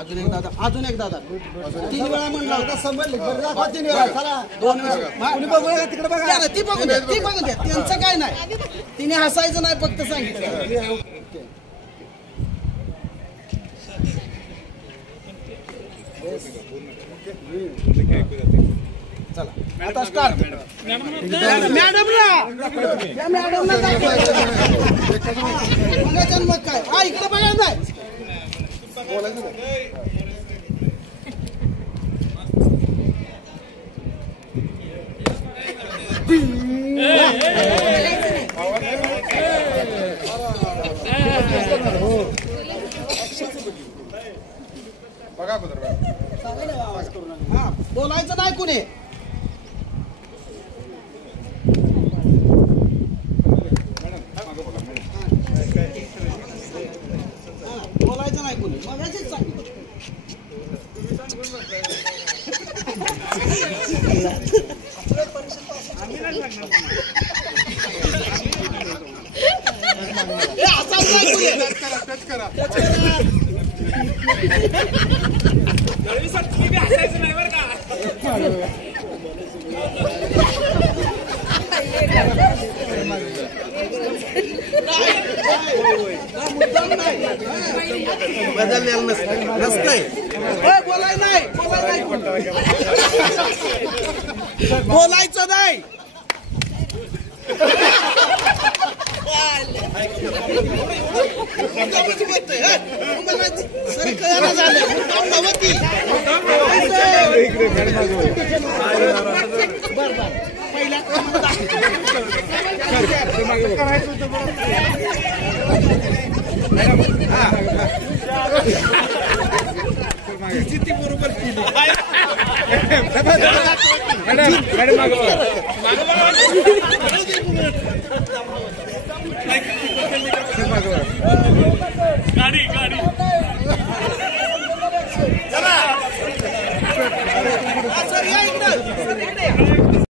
अजून एक दादा, अजून एक दादा. 3 वेळा म्हणला होता समजले. 2 वेळा कोणी बघू नका तिकडे बघा. ती बघून द्या, ती बघून द्या. त्यांचं काय नाही, तिने हसायचं नाही, फक्त सांगितलं. चला आता स्टार्ट. मॅडमला मग काय हा इकडे बघा नाही बोलायचं नाही कुणी. बोलायचं नाही कुणी. मग अशीच सांगितलं. बदललेलं नसतंय. बोलाय नाही, बोलायचं नाही. गाडी